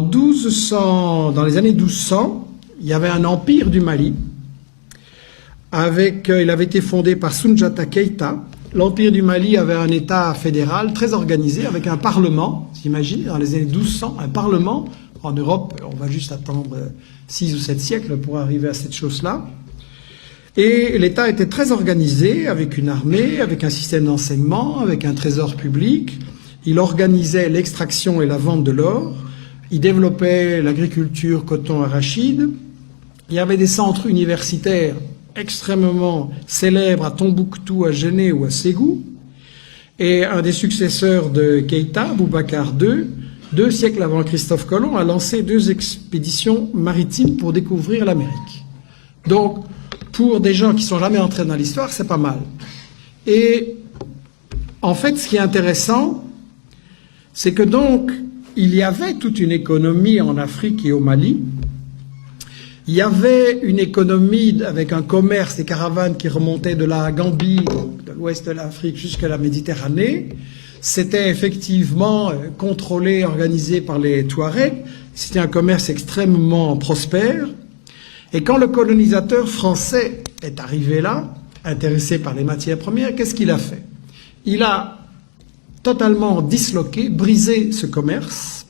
Dans les années 1200, il y avait un empire du Mali. Il avait été fondé par Soundiata Keïta. L'empire du Mali avait un État fédéral très organisé avec un parlement. Vous imaginez, dans les années 1200, un parlement. En Europe, on va juste attendre 6 ou 7 siècles pour arriver à cette chose-là. Et l'État était très organisé, avec une armée, avec un système d'enseignement, avec un trésor public. Il organisait l'extraction et la vente de l'or. Il développait l'agriculture, coton, arachide. Il y avait des centres universitaires extrêmement célèbres à Tombouctou, à Géné ou à Ségou. Et un des successeurs de Keïta, Boubacar II, 2 siècles avant Christophe Colomb, a lancé 2 expéditions maritimes pour découvrir l'Amérique. Donc, pour des gens qui ne sont jamais entrés dans l'histoire, c'est pas mal. Et en fait, ce qui est intéressant, c'est que donc, il y avait toute une économie en Afrique et au Mali. Il y avait une économie avec un commerce, des caravanes qui remontaient de la Gambie, de l'ouest de l'Afrique jusqu'à la Méditerranée. C'était effectivement contrôlé, organisé par les Touaregs. C'était un commerce extrêmement prospère. Et quand le colonisateur français est arrivé là, intéressé par les matières premières, qu'est-ce qu'il a fait? Il a totalement disloqué, brisé ce commerce.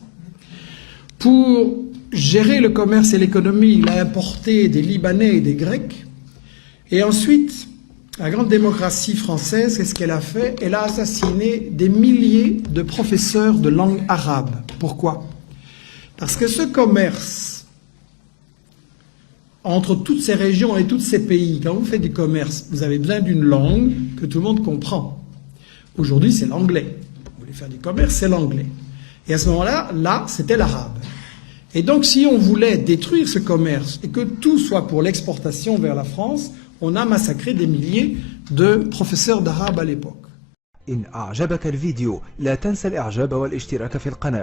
Pour gérer le commerce et l'économie, il a importé des Libanais et des Grecs. Et ensuite, la grande démocratie française, qu'est-ce qu'elle a fait? Elle a assassiné des milliers de professeurs de langue arabe. Pourquoi? Parce que ce commerce entre toutes ces régions et tous ces pays, quand vous faites du commerce, vous avez besoin d'une langue que tout le monde comprend. Aujourd'hui, c'est l'anglais. Vous voulez faire du commerce, c'est l'anglais. Et à ce moment-là, c'était l'arabe. Et donc, si on voulait détruire ce commerce et que tout soit pour l'exportation vers la France, on a massacré des milliers de professeurs d'arabe à l'époque. إن أعجبك الفيديو لا تنسى الإعجاب والاشتراك في القناة.